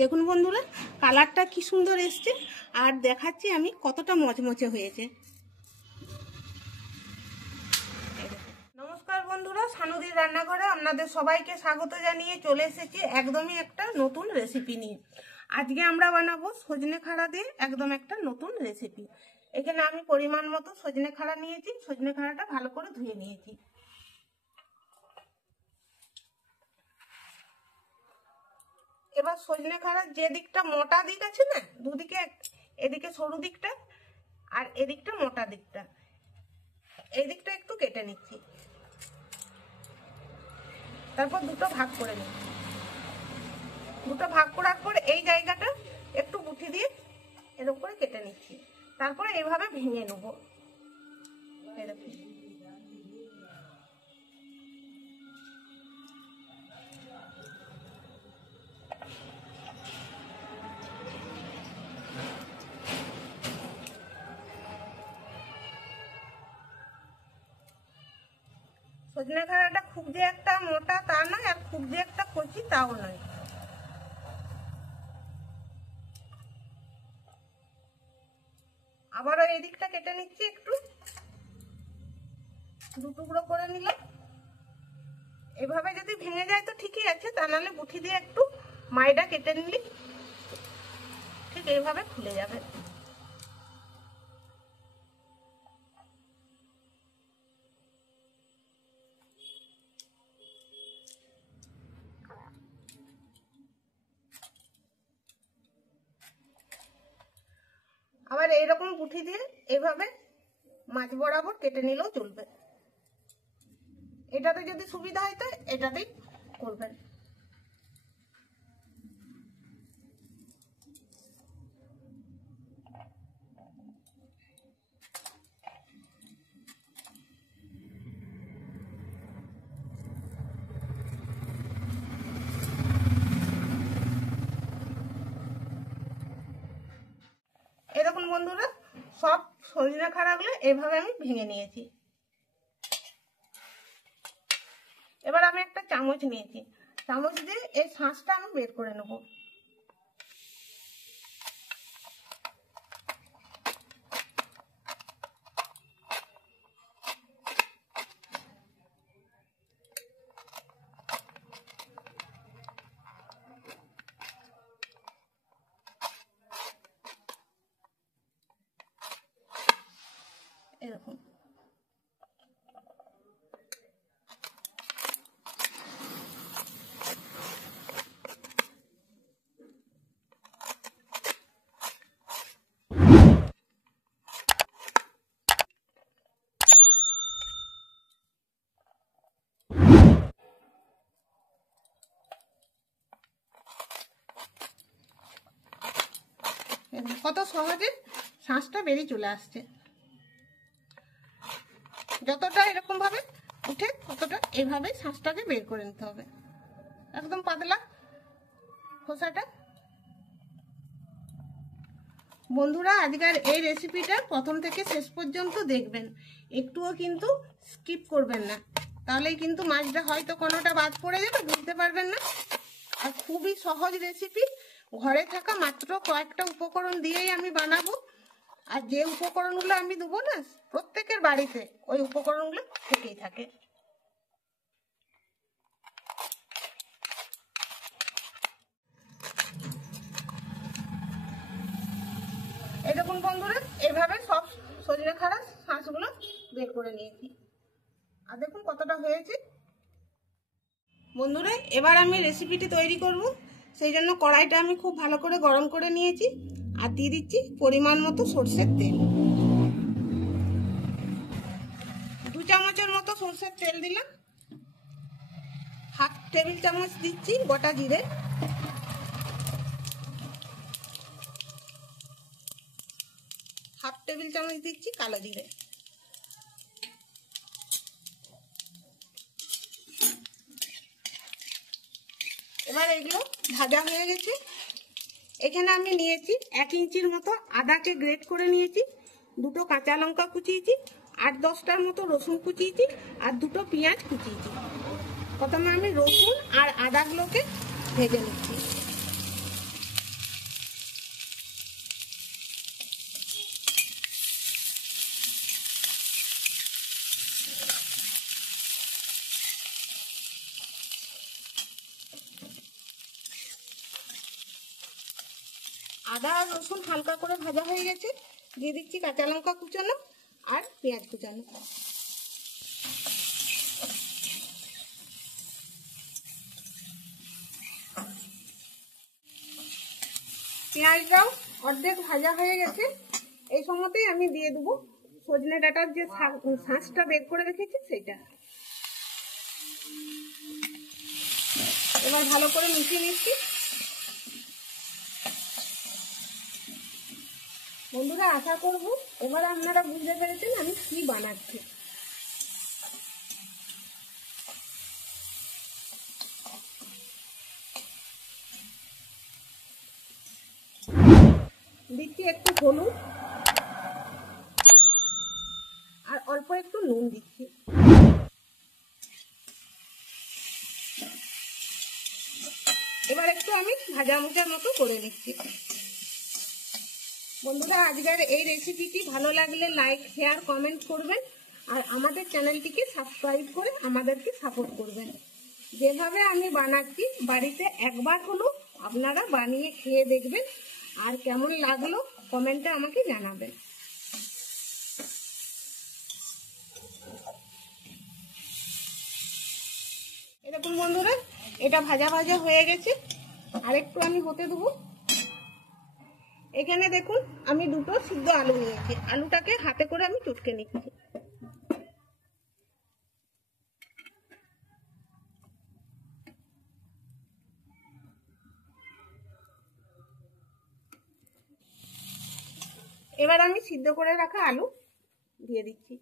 দেখুন বন্ধুরা, কালারটা কি সুন্দর এসছে, আর দেখাচ্ছি আমি কতটা মচমচে হয়েছে। নমস্কার বন্ধুরা, সানুদির রান্নাঘরে আপনাদের সবাইকে স্বাগত জানিয়ে চলে এসেছি একদমই একটা নতুন রেসিপি নিয়ে। আজকে আমরা বানাবো সজনে খাড়া দিয়ে একদম একটা নতুন রেসিপি। এখানে আমি পরিমাণ মতো সজনে খাড়া নিয়েছি, সজনে খাড়াটা ভালো করে ধুয়ে নিয়েছি। এবার সজনে খাড়ার যে দিকটা মোটা দিক আছে না, দুদিকে, এদিকে সরু দিকটা আর এদিকটা মোটা দিকটা, এই দিকটা একটু কেটে নিচ্ছি। তারপর দুটো ভাগ করে নিচ্ছি। দুটো ভাগ করার পর এই জায়গাটা একটু বুটি দিয়ে এরকম করে কেটে নিচ্ছি। তারপরে এইভাবে ভেঙে নেবো। এরকম সজনে খাড়াটা খুব যে একটা মোটা তা নয়, আর খুব যে একটা কচি তাও নয়। আবারও এই দিকটা কেটে নিচ্ছি, একটু দু টুকরো করে নিলাম। এভাবে যদি ভেঙে যায় তো ঠিকই আছে, তা নাহলে বুঠি দিয়ে একটু মাইটা কেটে নিলে ঠিক এইভাবে খুলে যাবে। আবার এইরকম বুঠি দিয়ে এভাবে মাছ বরাবর কেটে নিলেও চলবে। এটাতে যদি সুবিধা হয় তো এটাতেই করবেন। এরকম বন্ধুরা সব সজনে খাড়াগুলো এভাবে আমি ভেঙে নিয়েছি। এবার আমি একটা চামচ নিয়েছি, চামচ দিয়ে এই শাঁসটা আমি বের করে নেব। এরকম কত সহজে শাঁসটা বেরিয়ে চলে আসছে। যতটা এরকম ভাবে উঠে ততটা এইভাবে শাঁসটাকে বের করে নিতে হবে। একদম পাতলা খোসাটা। বন্ধুরা, আজকের এই রেসিপিটা প্রথম থেকে শেষ পর্যন্ত দেখবেন, একটুও কিন্তু স্কিপ করবেন না, তাহলেই কিন্তু মাছটা হয়তো কোনোটা বাদ পড়ে যাবে, বুঝতে পারবেন না। আর খুবই সহজ রেসিপি, ঘরে থাকা মাত্র কয়েকটা উপকরণ দিয়েই আমি বানাবো। আর যে উপকরণগুলো আমি দেবো না, প্রত্যেকের বাড়িতে ওই উপকরণগুলো থেকেই থাকে। এই দেখুন বন্ধুরা, এইভাবে সব সজনে খাড়া শাঁসগুলো বের করে নিয়েছি। আর দেখুন কতটা হয়েছে। বন্ধুরা, এবার আমি রেসিপিটি তৈরি করব। সেই জন্য কড়াইটা আমি খুব ভালো করে গরম করে নিয়েছি, আর দিয়ে দিচ্ছি পরিমাণ মতো সরষের তেল। 2 চামচের মতো সরষের তেল দিলাম। 1/2 টেবিল চামচ দিচ্ছি গোটা জিরে, 1/2 টেবিল চামচ দিচ্ছি কালো জিরে। এবার এগুলো ভাজা হয়ে গেছে। এখানে আমি নিয়েছি 1 ইঞ্চির মতো আদাকে গ্রেট করে নিয়েছি, 2টো কাঁচা লঙ্কা কুচিয়েছি, 8-10টার মতো রসুন কুচিয়েছি, আর 2টো পেঁয়াজ কুচিয়েছি। প্রথমে আমি রসুন আর আদাগুলোকে ভেজে নিচ্ছি। আদা আর রসুন হালকা করে ভাজা হয়ে গেছে, দিয়ে দিচ্ছি কাঁচা লঙ্কা কুচানো আর পেঁয়াজ কুচানো। পেঁয়াজটাও অর্ধেক ভাজা হয়ে গেছে, এই সময়তেই আমি দিয়ে দেবো সজনে ডাঁটার যে শাঁসটা বের করে রেখেছি সেটা। এবার ভালো করে মিশিয়ে নিচ্ছি। বন্ধুরা, আশা করবো এবার আপনারা বুঝতে পেরেছেন আমি কি বানাচ্ছি। দিচ্ছি একটু হলুদ আর অল্প একটু নুন দিচ্ছি। এবার একটু আমি ভাজা মোজার মতো করে নিচ্ছি। বন্ধুরা, আজকের এই রেসিপিটি ভালো লাগলে লাইক, শেয়ার, কমেন্ট করবেন আর আমাদের চ্যানেলটিকে সাবস্ক্রাইব করে আমাদেরকে সাপোর্ট করবেন। যেভাবে আমি বানাচ্ছি বাড়িতে একবার হলো আপনারা বানিয়ে খেয়ে দেখবেন, আর কেমন লাগলো কমেন্টে আমাকে জানাবেন। এরকম বন্ধুরা এটা ভাজা ভাজা হয়ে গেছে, আর একটু আমি হতে দেবো। এখানে দেখুন আমি দুটো সিদ্ধ আলু নিয়েছি, আলুটাকে হাতে করে আমি চটকে নিচ্ছি। এবার আমি সিদ্ধ করে রাখা আলু দিয়ে দিচ্ছি।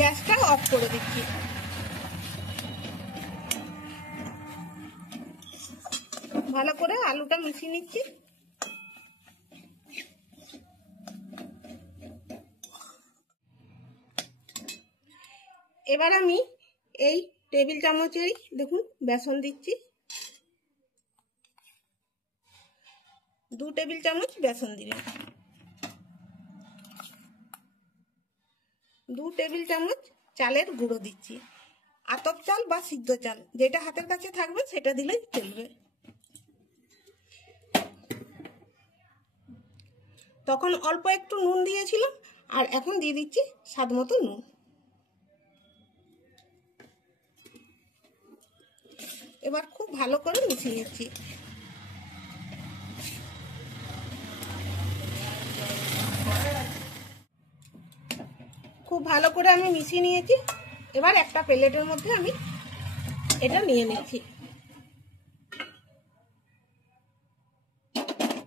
গ্যাসটা অফ করে দিচ্ছি। ভালো করে আলুটা মিশিয়ে নিচ্ছি। এবার আমি এই টেবিল চামচেরই দেখুন বেসন দিচ্ছি, 2 টেবিল চামচ বেসন দিলাম। 2 টেবিল চামচ চালের গুঁড়ো দিচ্ছি, আতপ চাল বা সিদ্ধ চাল যেটা হাতের কাছে থাকবে সেটা দিলেই চলবে। তখন অল্প একটু নুন দিয়েছিলাম আর এখন দিয়ে দিচ্ছি স্বাদ মতো নুন। এবার খুব ভালো করে মিশিয়ে নিচ্ছি। খুব ভালো করে আমি মিশিয়ে নিয়েছি। এবার একটা প্লেটের মধ্যে আমি এটা নিয়ে নিচ্ছি,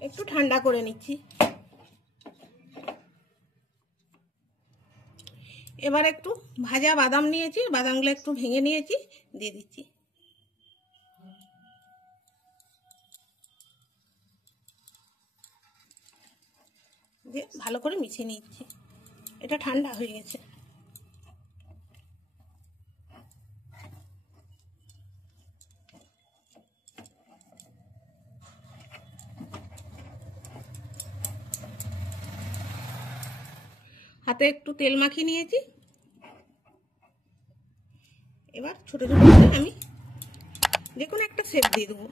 একটু ঠান্ডা করে নিচ্ছি। এবার একটু ভাজা বাদাম নিয়েছি, বাদামগুলো একটু ভেঙে নিয়েছি, দিয়ে দিচ্ছি। দিয়ে ভালো করে মিশিয়ে নিচ্ছি। এটা ঠান্ডা হয়ে গেছে। হাতে একটু তেল মাখিয়ে নিয়েছি। এবার ছোট ছোট করে আমি যে কোনো একটা শেপ দিয়ে দেবো।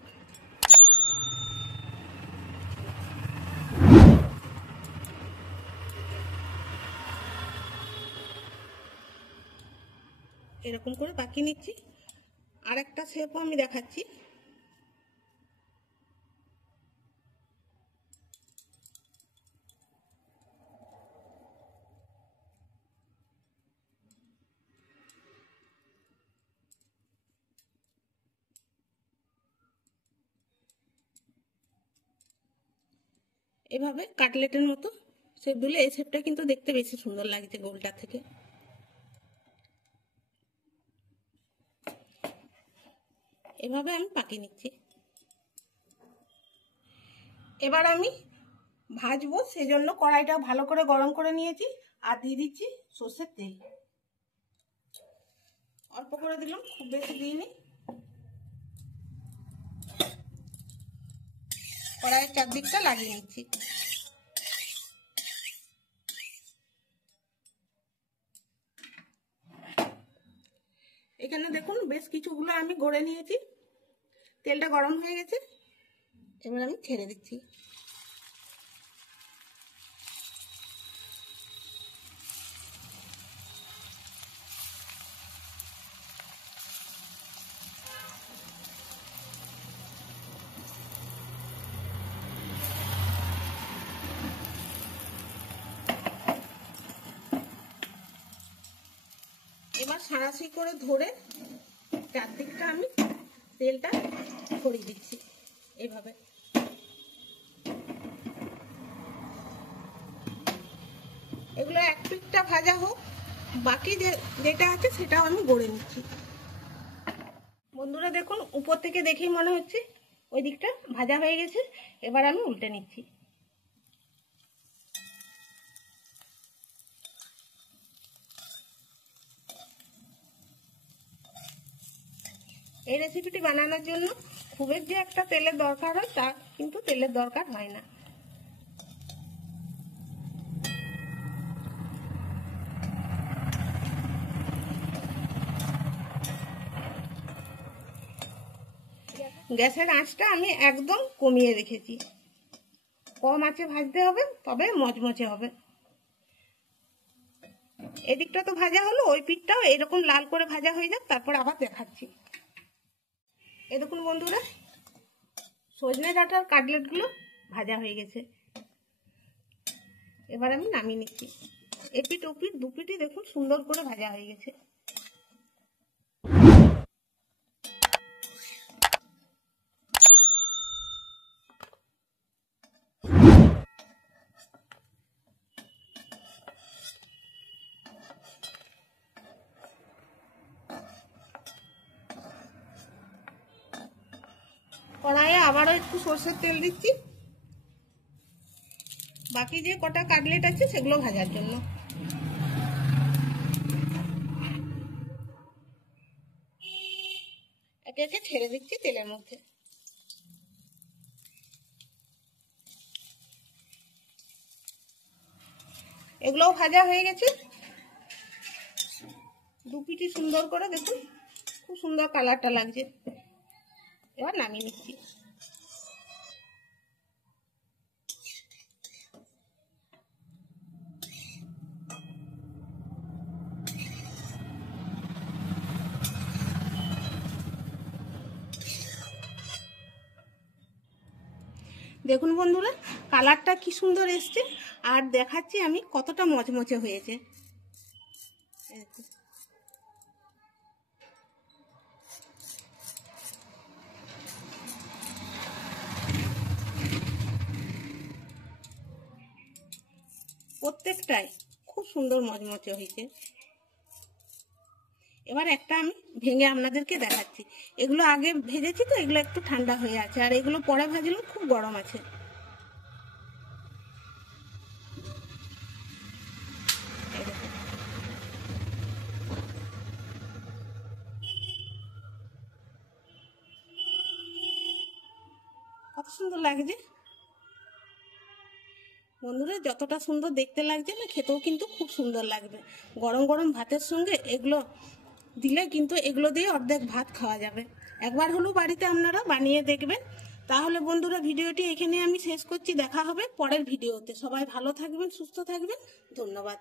এরকম করে বাকিয়ে নিচ্ছি। আর একটা শেপও আমি দেখাচ্ছি। এভাবে কাটলেটের মতো শেপ দিলে এই শেপটা কিন্তু দেখতে বেশি সুন্দর লাগছে গোলটা থেকে। এভাবে আমি পাকিয়ে নিচ্ছি। এবার আমি ভাজবো, সেজন্য কড়াইটা ভালো করে গরম করে নিয়েছি আর দিয়ে দিচ্ছি সর্ষের তেল। অল্প করে দিলাম, খুব বেশি দিইনি। কড়াইয়ের চারদিকটা লাগিয়ে নিচ্ছি। এখানে দেখুন বেশ কিছুগুলো আমি গড়ে নিয়েছি। তেলটা গরম হয়ে গেছে, এবার আমি ছেড়ে দিচ্ছি। এবার সাঁড়াশি করে ধরে চারদিকটা আমি তেলটা ছড়িয়ে দিচ্ছি এইভাবে। এগুলো এক পিঠটা ভাজা হোক, বাকি যেটা আছে সেটাও আমি গড়ে নিচ্ছি। বন্ধুরা দেখুন, উপর থেকে দেখেই মনে হচ্ছে ওই দিকটা ভাজা হয়ে গেছে। এবার আমি উল্টে নিচ্ছি। এই রেসিপিটি বানানোর জন্য খুব যে একটা তেলের দরকার হয় তা কিন্তু তেলের দরকার হয় না। গ্যাসের আঁচটা আমি একদম কমিয়ে রেখেছি। কম আঁচে ভাজতে হবে, তবে মচমচে হবে। এদিকটা তো ভাজা হলো, ওই পিঠটাও এইরকম লাল করে ভাজা হয়ে যাক, তারপর আবার দেখাচ্ছি। এই দেখুন বন্ধুরা, সজনে ডাঁটার কাটলেটগুলো ভাজা হয়ে গেছে। এবার আমি নামিয়ে নিচ্ছি। এপিঠ ওপিঠ দুপিঠই দেখুন সুন্দর করে ভাজা হয়ে গেছে। কড়াইয়ে আবারও একটু সরষের তেল দিচ্ছি, বাকি যে কটা কাটলেট আছে সেগুলো ভাজার জন্য। একে একে ছেড়ে দিচ্ছি তেলের মধ্যে। এগুলোও ভাজা হয়ে গেছে। দুপিটি সুন্দর করে দেখুন, খুব সুন্দর কালারটা লাগছে। এবার নামিয়ে নিচ্ছি। দেখুন বন্ধুরা, কালারটা কি সুন্দর এসছে, আর দেখাচ্ছি আমি কতটা মচমচে হয়েছে। প্রত্যেকটাই খুব সুন্দর মচমচে হয়েছে। এবার একটা আমি ভেঙে আপনাদেরকে দেখাচ্ছি। এগুলো আগে ভেজেছি তো, এগুলো একটু ঠান্ডা হয়ে আছে, আর এগুলো পরে ভাজলেও খুব গরম আছে। কত সুন্দর লাগছে বন্ধুরা। যতটা সুন্দর দেখতে লাগছে না, খেতেও কিন্তু খুব সুন্দর লাগবে। গরম গরম ভাতের সঙ্গে এগুলো দিলে কিন্তু এগুলো দিয়ে অর্ধেক ভাত খাওয়া যাবে। একবার হলেও বাড়িতে আপনারা বানিয়ে দেখবেন। তাহলে বন্ধুরা, ভিডিওটি এখানে আমি শেষ করছি। দেখা হবে পরের ভিডিওতে। সবাই ভালো থাকবেন, সুস্থ থাকবেন। ধন্যবাদ।